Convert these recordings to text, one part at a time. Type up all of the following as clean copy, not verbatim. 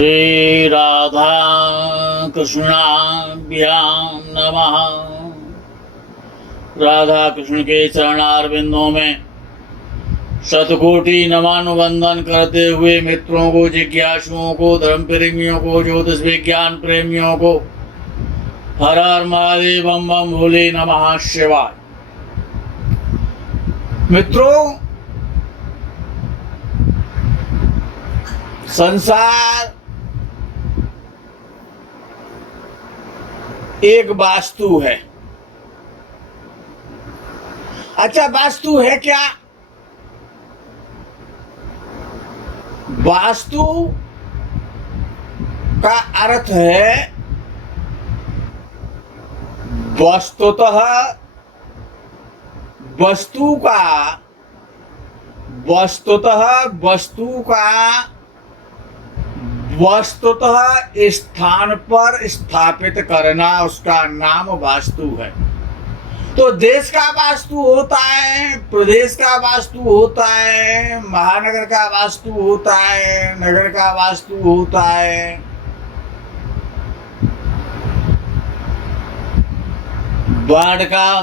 श्री राधा कृष्णाभ्याम नमः। राधा कृष्ण के चरणारविंदों में शतकोटि नमानुबंदन करते हुए मित्रों को, जिज्ञासुओं को, धर्म प्रेमियों को, ज्योतिष विज्ञान प्रेमियों को हर हर महादेव बम बम भोले नमः शिवाय। मित्रों, संसार एक वास्तु है। अच्छा, वास्तु है क्या? वास्तु का अर्थ है वस्तुतः वस्तु का वस्तुतः स्थान पर स्थापित करना, उसका नाम वास्तु है। तो देश का वास्तु होता है, प्रदेश का वास्तु होता है, महानगर का वास्तु होता है, नगर का वास्तु होता है, वार्ड का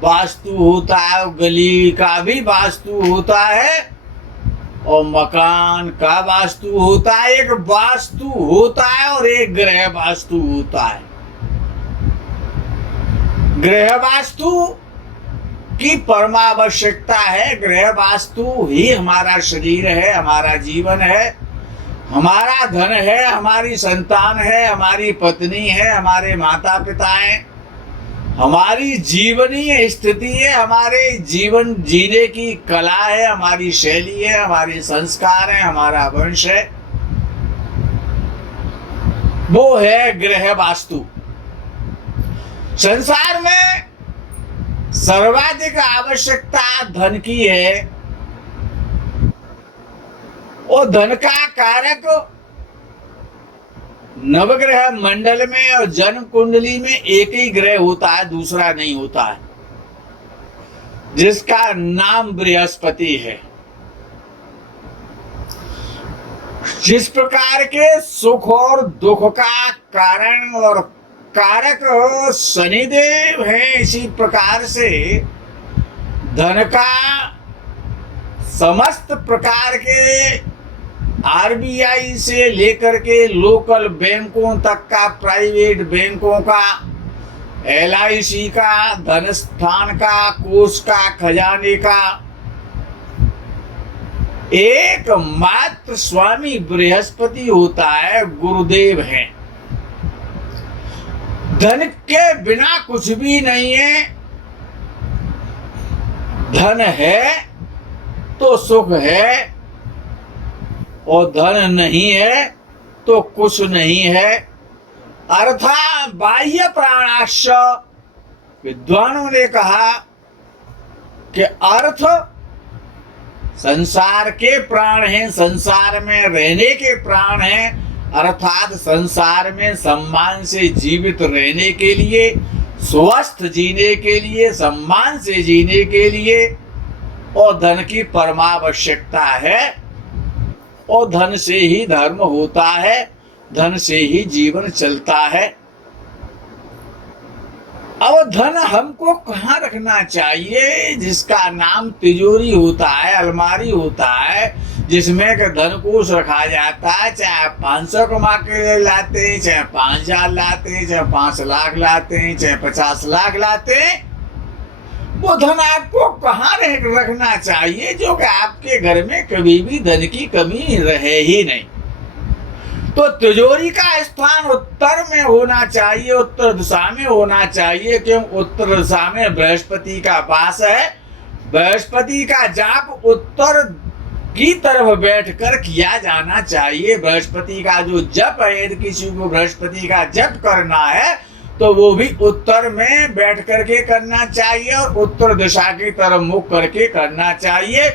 वास्तु होता है, गली का भी वास्तु होता है और मकान का वास्तु होता है। एक वास्तु होता है और एक गृह वास्तु होता है। गृह वास्तु की परमावश्यकता है। गृह वास्तु ही हमारा शरीर है, हमारा जीवन है, हमारा धन है, हमारी संतान है, हमारी पत्नी है, हमारे माता पिता हैं, हमारी जीवनीय स्थिति है, हमारे जीवन जीने की कला है, हमारी शैली है, हमारे संस्कार है, हमारा वंश है। वो है गृह वास्तु। संसार में सर्वाधिक आवश्यकता धन की है और धन का कारक नवग्रह मंडल में और जन्म कुंडली में एक ही ग्रह होता है, दूसरा नहीं होता है, जिसका नाम बृहस्पति है। जिस प्रकार के सुख और दुख का कारण और कारक शनिदेव है, इसी प्रकार से धन का समस्त प्रकार के आरबीआई से लेकर के लोकल बैंकों तक का, प्राइवेट बैंकों का, एलआईसी का, धन स्थान का, कोष का, खजाने का एकमात्र स्वामी बृहस्पति होता है, गुरुदेव है। धन के बिना कुछ भी नहीं है। धन है तो सुख है और धन नहीं है तो कुछ नहीं है। अर्थात बाह्य प्राणाश्च, विद्वानों ने कहा कि अर्थ संसार के प्राण हैं, संसार में रहने के प्राण हैं। अर्थात संसार में सम्मान से जीवित रहने के लिए, स्वस्थ जीने के लिए, सम्मान से जीने के लिए और धन की परमावश्यकता है। और धन से ही धर्म होता है, धन से ही जीवन चलता है। अब धन हमको कहाँ रखना चाहिए? जिसका नाम तिजोरी होता है, अलमारी होता है, जिसमें धन कोष रखा जाता है। चाहे 500 कमा के लाते हैं, चाहे 5000 लाते हैं, चाहे 5 लाख लाते हैं, चाहे 50 लाख लाते हैं, वो धन आपको कहाँ रखना चाहिए जो कि आपके घर में कभी भी धन की कमी रहे ही नहीं। तो तिजोरी का स्थान उत्तर में होना चाहिए, उत्तर दिशा में होना चाहिए, क्योंकि उत्तर दिशा में बृहस्पति का वास है। बृहस्पति का जाप उत्तर की तरफ बैठकर किया जाना चाहिए। बृहस्पति का जो जप है, यदि किसी को बृहस्पति का जप करना है तो वो भी उत्तर में बैठ करके करना चाहिए और उत्तर दिशा की तरफ मुख करके करना चाहिए।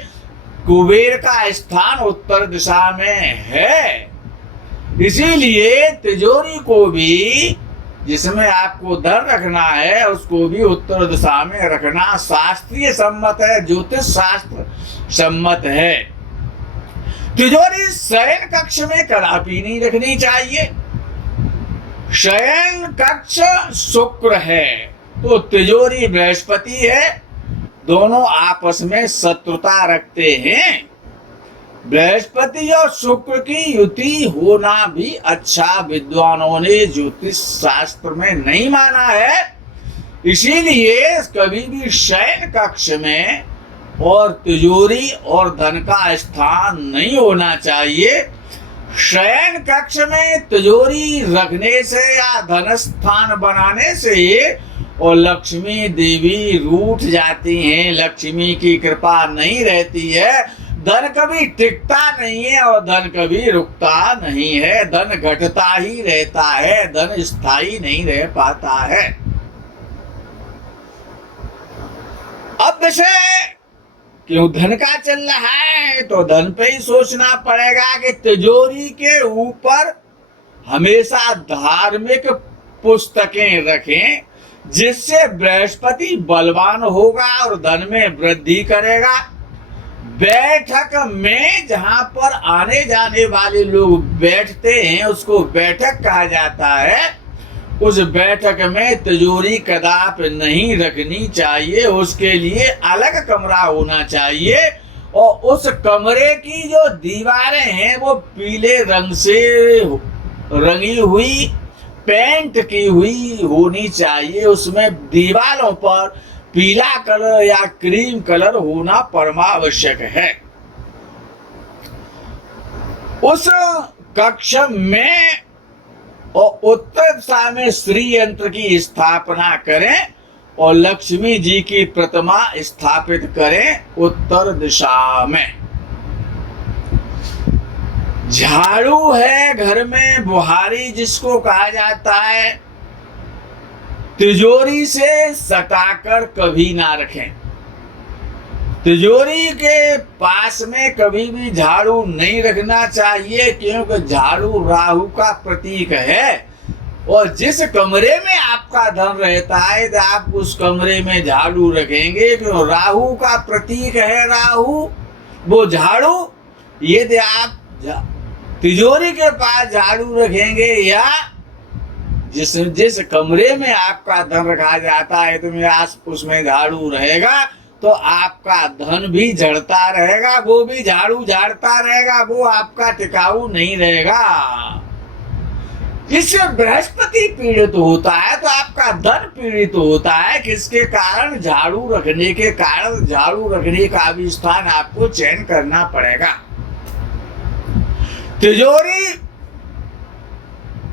कुबेर का स्थान उत्तर दिशा में है, इसीलिए तिजोरी को भी, जिसमें आपको धन रखना है, उसको भी उत्तर दिशा में रखना शास्त्रीय सम्मत है, ज्योतिष शास्त्र सम्मत है। तिजोरी शयन कक्ष में कदापि नहीं रखनी चाहिए। शयन कक्ष शुक्र है तो तिजोरी बृहस्पति है, दोनों आपस में शत्रुता रखते हैं। बृहस्पति और शुक्र की युति होना भी अच्छा विद्वानों ने ज्योतिष शास्त्र में नहीं माना है। इसीलिए कभी भी शयन कक्ष में और तिजोरी और धन का स्थान नहीं होना चाहिए। शयन कक्ष में तिजोरी रखने से या धन स्थान बनाने से और लक्ष्मी देवी रूठ जाती हैं, लक्ष्मी की कृपा नहीं रहती है, धन कभी टिकता नहीं है और धन कभी रुकता नहीं है, धन घटता ही रहता है, धन स्थायी नहीं रह पाता है। अब विषय क्यों धन का चल रहा है तो धन पे ही सोचना पड़ेगा कि तिजोरी के ऊपर हमेशा धार्मिक पुस्तकें रखें, जिससे बृहस्पति बलवान होगा और धन में वृद्धि करेगा। बैठक में जहां पर आने जाने वाले लोग बैठते हैं उसको बैठक कहा जाता है। उस बैठक में तिजोरी कदापि नहीं रखनी चाहिए, उसके लिए अलग कमरा होना चाहिए और उस कमरे की जो दीवारें हैं वो पीले रंग से रंगी हुई पेंट की हुई होनी चाहिए। उसमें दीवारों पर पीला कलर या क्रीम कलर होना परमावश्यक है। उस कक्ष में और उत्तर दिशा में श्री यंत्र की स्थापना करें और लक्ष्मी जी की प्रतिमा स्थापित करें उत्तर दिशा में। झाड़ू है घर में बुहारी जिसको कहा जाता है, तिजोरी से सटाकर कभी ना रखें। तिजोरी के पास में कभी भी झाड़ू नहीं रखना चाहिए, क्योंकि झाड़ू राहु का प्रतीक है और जिस कमरे में आपका धन रहता है तो आप उस कमरे में झाड़ू रखेंगे, क्यों राहु का प्रतीक है राहु वो झाड़ू। यदि आप तिजोरी के पास झाड़ू रखेंगे या जिस कमरे में आपका धन रखा जाता है तो मेरे आस उसमें झाड़ू रहेगा तो आपका धन भी झड़ता रहेगा, वो भी झाड़ू झाड़ता रहेगा, वो आपका टिकाऊ नहीं रहेगा। इससे बृहस्पति पीड़ित होता है तो आपका धन पीड़ित होता है। किसके कारण? झाड़ू रखने के कारण। झाड़ू रखने का भी स्थान आपको चयन करना पड़ेगा। तिजोरी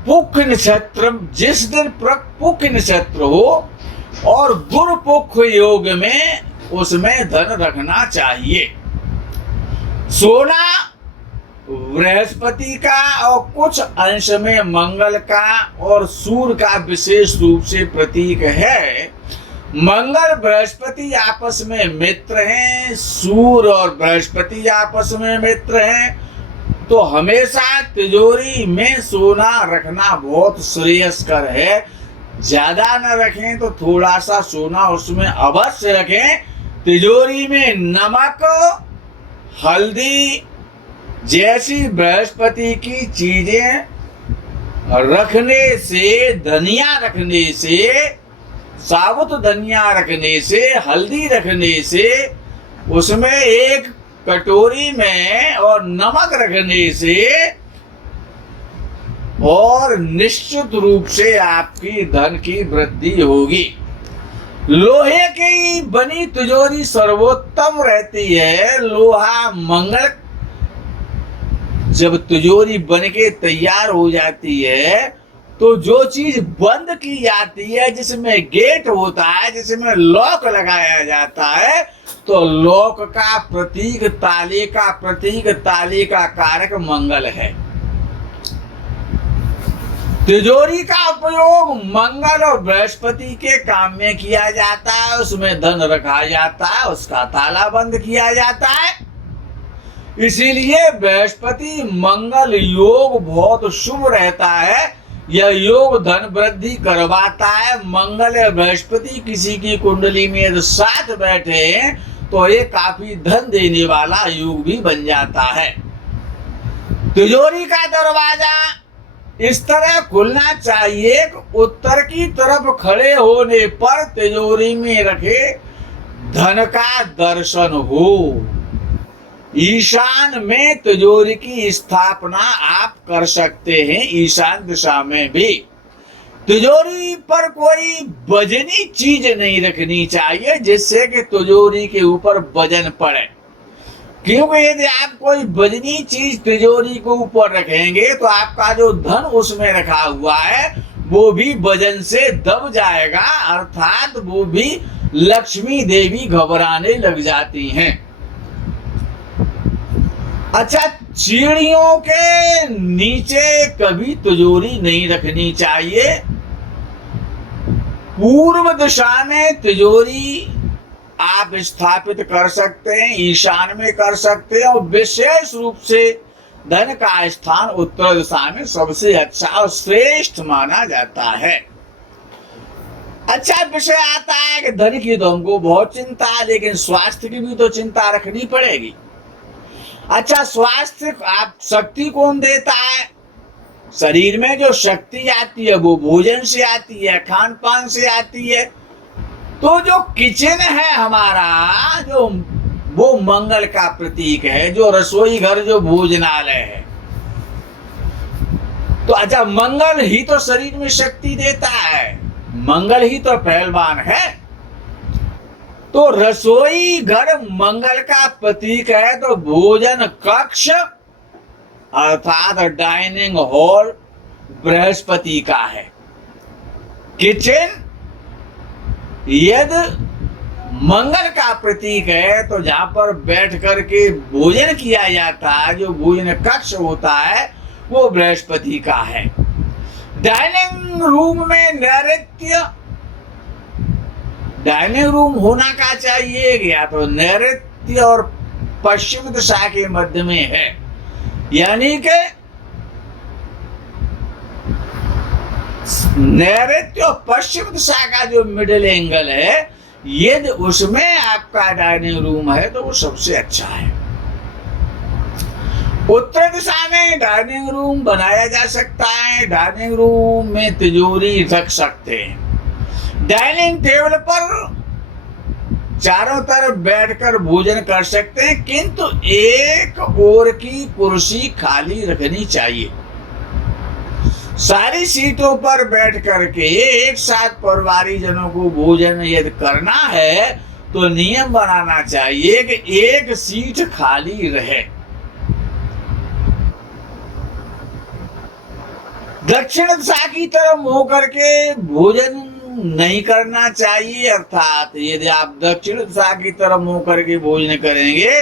पुख नक्षत्र, जिस दिन पुख नक्षत्र हो और गुरु पुख योग में उसमें धन रखना चाहिए। सोना बृहस्पति का और कुछ अंश में मंगल का और सूर्य का विशेष रूप से प्रतीक है। मंगल बृहस्पति आपस में मित्र हैं, सूर्य और बृहस्पति आपस में मित्र हैं, तो हमेशा तिजोरी में सोना रखना बहुत श्रेयस्कर है। ज्यादा न रखें तो थोड़ा सा सोना उसमें अवश्य रखें। तिजोरी में नमक, हल्दी जैसी बृहस्पति की चीजें रखने से, धनिया रखने से, साबुत धनिया रखने से, हल्दी रखने से, उसमें एक कटोरी में और नमक रखने से और निश्चित रूप से आपकी धन की वृद्धि होगी। लोहे की बनी तिजोरी सर्वोत्तम रहती है। लोहा मंगल जब तिजोरी बन के तैयार हो जाती है तो जो चीज बंद की जाती है, जिसमें गेट होता है, जिसमें लॉक लगाया जाता है, तो लॉक का प्रतीक, ताले का प्रतीक, ताले का कारक मंगल है। तिजोरी का उपयोग मंगल और बृहस्पति के काम में किया जाता है। उसमें धन रखा जाता है, उसका ताला बंद किया जाता है। इसीलिए बृहस्पति मंगल योग बहुत शुभ रहता है। यह योग धन वृद्धि करवाता है। मंगल या बृहस्पति किसी की कुंडली में साथ बैठे हैं तो ये काफी धन देने वाला योग भी बन जाता है। तिजोरी का दरवाजा इस तरह खुलना चाहिए कि उत्तर की तरफ खड़े होने पर तिजोरी में रखे धन का दर्शन हो। ईशान में तिजोरी की स्थापना आप कर सकते हैं, ईशान दिशा में भी। तिजोरी पर कोई वजनी चीज नहीं रखनी चाहिए जिससे कि तिजोरी के ऊपर वजन पड़े, क्योंकि यदि आप कोई वजनी चीज तिजोरी के ऊपर रखेंगे तो आपका जो धन उसमें रखा हुआ है वो भी वजन से दब जाएगा, अर्थात वो भी लक्ष्मी देवी घबराने लग जाती हैं। अच्छा, सीढ़ियों के नीचे कभी तिजोरी नहीं रखनी चाहिए। पूर्व दिशा में तिजोरी आप स्थापित कर सकते हैं, ईशान में कर सकते हैं, और विशेष रूप से धन का स्थान उत्तर दिशा में सबसे अच्छा और श्रेष्ठ माना जाता है। अच्छा विषय आता है कि धन की तो हमको बहुत चिंता है, लेकिन स्वास्थ्य की भी तो चिंता रखनी पड़ेगी। अच्छा, स्वास्थ्य आप शक्ति कौन देता है? शरीर में जो शक्ति आती है वो भोजन से आती है, खान पान से आती है। तो जो किचन है हमारा, जो वो मंगल का प्रतीक है, जो रसोई घर, जो भोजनालय है। तो अच्छा, मंगल ही तो शरीर में शक्ति देता है, मंगल ही तो पहलवान है। तो रसोई घर मंगल का प्रतीक है, तो भोजन कक्ष अर्थात डाइनिंग हॉल बृहस्पति का है। किचन यदि मंगल का प्रतीक है तो जहां पर बैठ करके भोजन किया जाता है, जो भोजन कक्ष होता है, वो बृहस्पति का है। डाइनिंग रूम में नैऋत्य, डाइनिंग रूम होना का चाहिए या तो नैऋत्य और पश्चिम दिशा के मध्य में है, यानी कि नैऋत्य और पश्चिम दिशा का जो मिडिल एंगल है, यदि उसमें आपका डाइनिंग रूम है तो वो सबसे अच्छा है। उत्तर दिशा में डाइनिंग रूम बनाया जा सकता है, डाइनिंग रूम में तिजोरी रख सकते हैं। डाइनिंग टेबल पर चारों तरफ बैठकर भोजन कर सकते हैं, किंतु एक ओर की कुर्सी खाली रखनी चाहिए। सारी सीटों पर बैठ करके एक साथ परिवारी जनों को भोजन यदि करना है तो नियम बनाना चाहिए कि एक सीट खाली रहे। दक्षिण दिशा की तरफ मुंह करके भोजन नहीं करना चाहिए, अर्थात यदि आप दक्षिण दिशा की तरफ मुंह करके भोजन करेंगे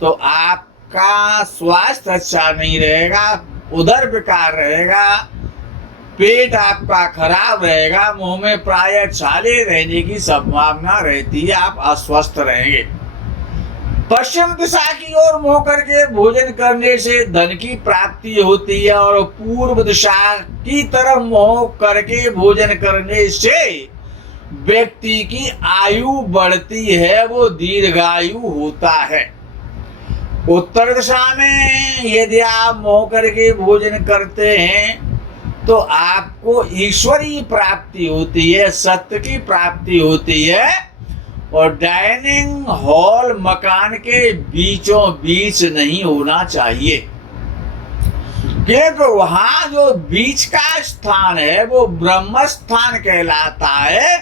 तो आपका स्वास्थ्य अच्छा नहीं रहेगा, उदर विकार रहेगा, पेट आपका खराब रहेगा, मुंह में प्राय छाले रहने की संभावना रहती है, आप अस्वस्थ रहेंगे। पश्चिम दिशा की ओर मुंह करके भोजन करने से धन की प्राप्ति होती है, और पूर्व दिशा की तरफ मुंह करके भोजन करने से व्यक्ति की आयु बढ़ती है, वो दीर्घायु होता है। उत्तर दिशा में यदि आप मुंह करके भोजन करते हैं तो आपको ईश्वरीय प्राप्ति होती है, सत्य की प्राप्ति होती है, और डाइनिंग हॉल मकान के बीचों बीच नहीं होना चाहिए, क्योंकि वहां जो बीच का स्थान है वो ब्रह्म स्थान कहलाता है,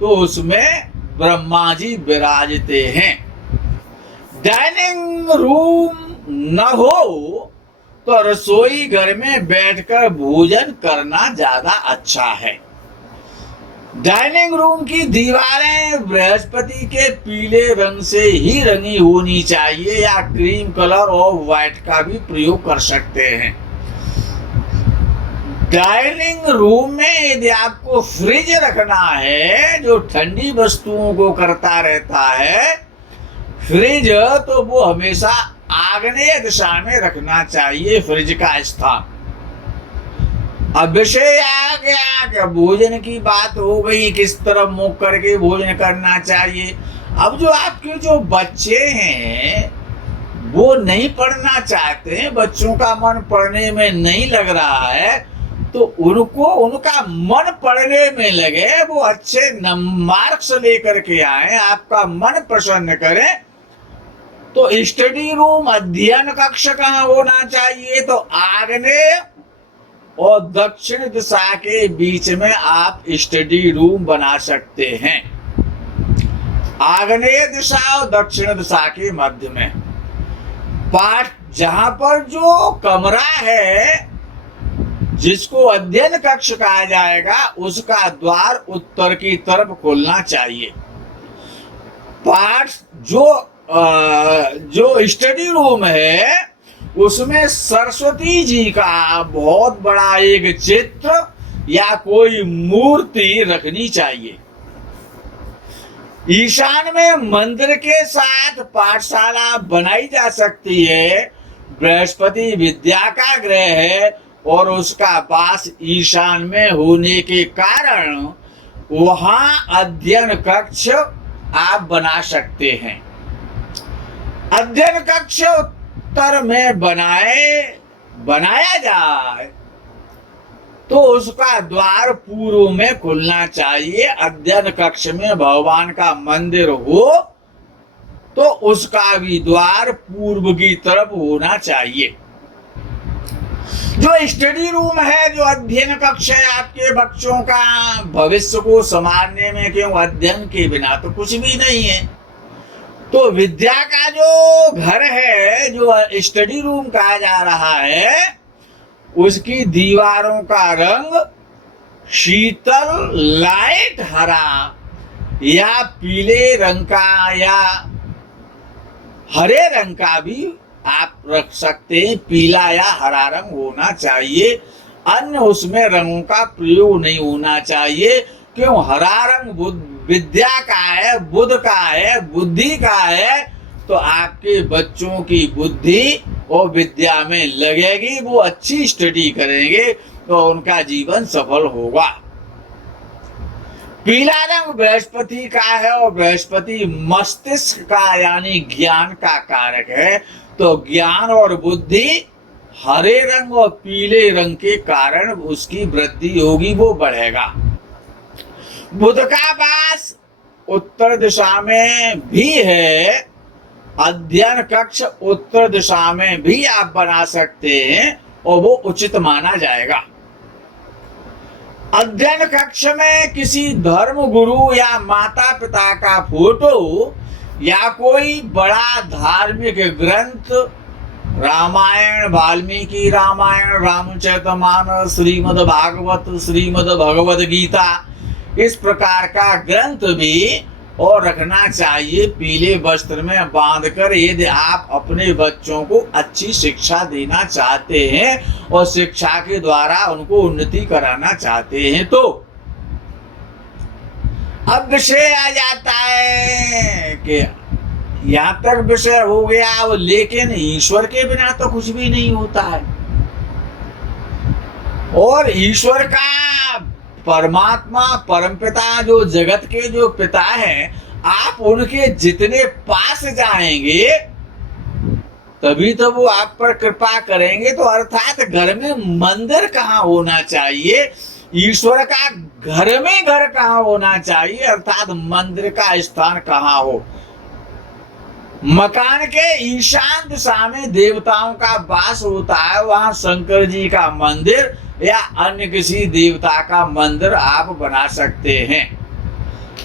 तो उसमें ब्रह्मा जी विराजते हैं। डाइनिंग रूम न हो तो रसोई घर में बैठकर भोजन करना ज्यादा अच्छा है। डाइनिंग रूम की दीवारें बृहस्पति के पीले रंग से ही रंगी होनी चाहिए, या क्रीम कलर और व्हाइट का भी प्रयोग कर सकते हैं। डाइनिंग रूम में यदि आपको फ्रिज रखना है जो ठंडी वस्तुओं को करता रहता है फ्रिज, तो वो हमेशा आग्नेय दिशा में रखना चाहिए फ्रिज का स्थान। अब विषय आ गया कि भोजन की बात हो गई, किस तरह मुंह करके भोजन करना चाहिए। अब जो आपके जो बच्चे हैं वो नहीं पढ़ना चाहते हैं, बच्चों का मन पढ़ने में नहीं लग रहा है, तो उनको उनका मन पढ़ने में लगे, वो अच्छे मार्क्स लेकर के आए, आपका मन प्रसन्न करें, तो स्टडी रूम, अध्ययन कक्ष कहाँ होना चाहिए? तो आग्नेय और दक्षिण दिशा के बीच में आप स्टडी रूम बना सकते हैं। आग्नेय दिशा और दक्षिण दिशा के मध्य में पाठ, जहां पर जो कमरा है जिसको अध्ययन कक्ष कहा जाएगा, उसका द्वार उत्तर की तरफ खुलना चाहिए। पाठ जो स्टडी रूम है उसमें सरस्वती जी का बहुत बड़ा एक चित्र या कोई मूर्ति रखनी चाहिए। ईशान में मंदिर के साथ पाठशाला बनाई जा सकती है। बृहस्पति विद्या का ग्रह है और उसका वास ईशान में होने के कारण वहां अध्ययन कक्ष आप बना सकते हैं। अध्ययन कक्ष उत्तर में बनाया जाए तो उसका द्वार पूर्व में खुलना चाहिए। अध्ययन कक्ष में भगवान का मंदिर हो तो उसका भी द्वार पूर्व की तरफ होना चाहिए। जो स्टडी रूम है, जो अध्ययन कक्ष है, आपके बच्चों का भविष्य को संवारने में, क्यों अध्ययन के बिना तो कुछ भी नहीं है। तो विद्या का जो घर है, जो स्टडी रूम कहा जा रहा है, उसकी दीवारों का रंग शीतल लाइट हरा या पीले रंग का या हरे रंग का भी आप रख सकते हैं। पीला या हरा रंग होना चाहिए, अन्य उसमें रंगों का प्रयोग नहीं होना चाहिए। क्यों? हरा रंग विद्या का है, बुध का है, बुद्धि का है, तो आपके बच्चों की बुद्धि और विद्या में लगेगी, वो अच्छी स्टडी करेंगे तो उनका जीवन सफल होगा। पीला रंग बृहस्पति का है और बृहस्पति मस्तिष्क का यानी ज्ञान का कारक है, तो ज्ञान और बुद्धि हरे रंग और पीले रंग के कारण उसकी वृद्धि होगी, वो बढ़ेगा। बुध का वास उत्तर दिशा में भी है, अध्ययन कक्ष उत्तर दिशा में भी आप बना सकते हैं और वो उचित माना जाएगा। अध्ययन कक्ष में किसी धर्म गुरु या माता पिता का फोटो या कोई बड़ा धार्मिक ग्रंथ, रामायण, वाल्मीकि रामायण, रामचरितमानस, श्रीमद् भागवत, श्रीमद् भगवद गीता, इस प्रकार का ग्रंथ भी और रखना चाहिए पीले वस्त्र में बांधकर। यदि आप अपने बच्चों को अच्छी शिक्षा देना चाहते हैं और शिक्षा के द्वारा उनको उन्नति कराना चाहते हैं, तो अब विषय आ जाता है कि यहाँ तक विषय हो गया, लेकिन ईश्वर के बिना तो कुछ भी नहीं होता है। और ईश्वर का, परमात्मा, परमपिता, जो जगत के जो पिता हैं, आप उनके जितने पास जाएंगे तभी तो वो आप पर कृपा करेंगे। तो अर्थात घर में मंदिर कहाँ होना चाहिए, ईश्वर का घर में घर कहाँ होना चाहिए, अर्थात मंदिर का स्थान कहाँ हो। मकान के ईशान दिशा में देवताओं का वास होता है, वहां शंकर जी का मंदिर या अन्य किसी देवता का मंदिर आप बना सकते हैं।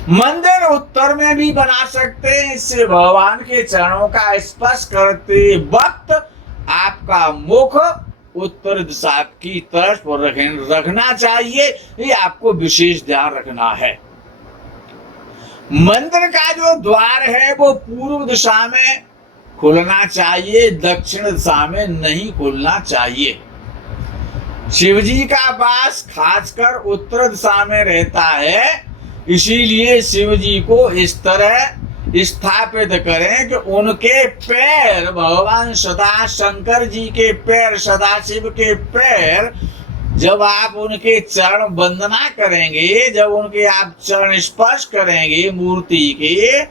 मंदिर उत्तर में भी बना सकते हैं, इससे भगवान के चरणों का स्पर्श करते वक्त आपका मुख उत्तर दिशा की तरफ रखना चाहिए, ये आपको विशेष ध्यान रखना है। मंदिर का जो द्वार है वो पूर्व दिशा में खुलना चाहिए, दक्षिण दिशा में नहीं खुलना चाहिए। शिव जी का वास खासकर उत्तर दिशा में रहता है, इसीलिए शिव जी को इस तरह स्थापित करें कि उनके पैर, भगवान सदा शंकर जी के पैर, सदाशिव के पैर, जब आप उनके चरण वंदना करेंगे, जब उनके आप चरण स्पर्श करेंगे मूर्ति के,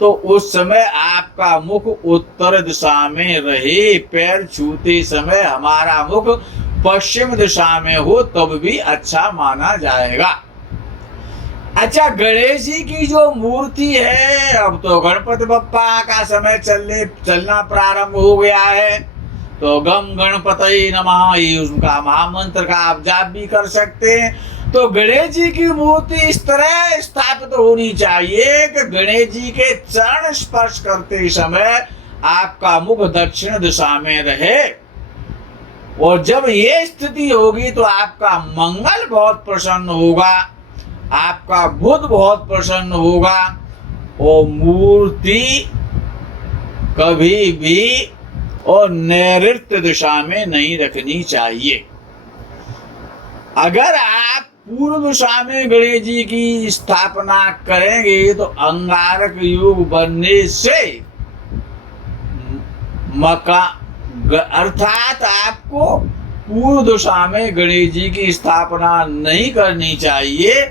तो उस समय आपका मुख उत्तर दिशा में रहे। पैर छूते समय हमारा मुख पश्चिम दिशा में हो तब भी अच्छा माना जाएगा। अच्छा, गणेश जी की जो मूर्ति है, अब तो गणपति बप्पा का समय चलना प्रारंभ हो गया है, तो गम गणपतये नमः ये उनका महामंत्र का आप जाप भी कर सकते हैं। तो गणेश जी की मूर्ति इस तरह स्थापित होनी चाहिए कि गणेश जी के चरण स्पर्श करते समय आपका मुख दक्षिण दिशा में रहे। और जब ये स्थिति होगी तो आपका मंगल बहुत प्रसन्न होगा, आपका बुध बहुत प्रसन्न होगा। और मूर्ति कभी भी और नैऋत्य दिशा में नहीं रखनी चाहिए। अगर आप पूर्व दिशा में गणेश जी की स्थापना करेंगे तो अंगारक योग बनने से अर्थात आपको पूर्व दिशा में गणेश जी की स्थापना नहीं करनी चाहिए।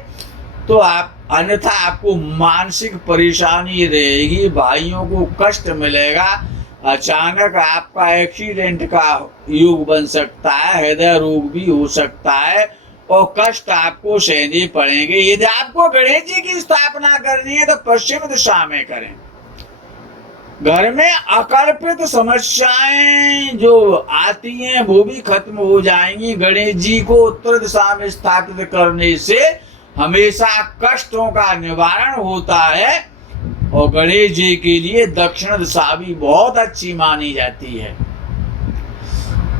तो आप अन्यथा आपको मानसिक परेशानी रहेगी, भाइयों को कष्ट मिलेगा, अचानक आपका एक्सीडेंट का योग बन सकता है, हृदय रोग भी हो सकता है और कष्ट आपको सहने पड़ेंगे। यदि आपको गणेश जी की स्थापना करनी है तो पश्चिम दिशा में करें। घर में अकल्पित समस्याएं जो आती हैं वो भी खत्म हो जाएंगी। गणेश जी को उत्तर दिशा में स्थापित करने से हमेशा कष्टों का निवारण होता है। और गणेश जी के लिए दक्षिण दिशा भी बहुत अच्छी मानी जाती है।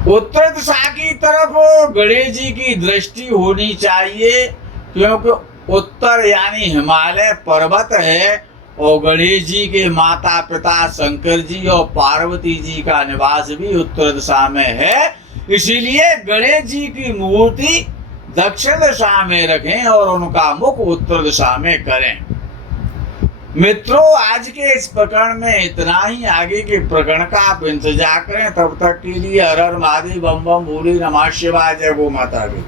उत्तर दिशा की तरफ गणेश जी की दृष्टि होनी चाहिए, क्योंकि उत्तर यानी हिमालय पर्वत है और गणेश जी के माता पिता शंकर जी और पार्वती जी का निवास भी उत्तर दिशा में है। इसीलिए गणेश जी की मूर्ति दक्षिण दिशा में रखें और उनका मुख उत्तर दिशा में करें। मित्रों, आज के इस प्रकरण में इतना ही। आगे के प्रकरण का आप इंतजार करें। तब तक के लिए हर हर महादेव, बम बम भोले, नमः शिवाय, जय गो माता दी।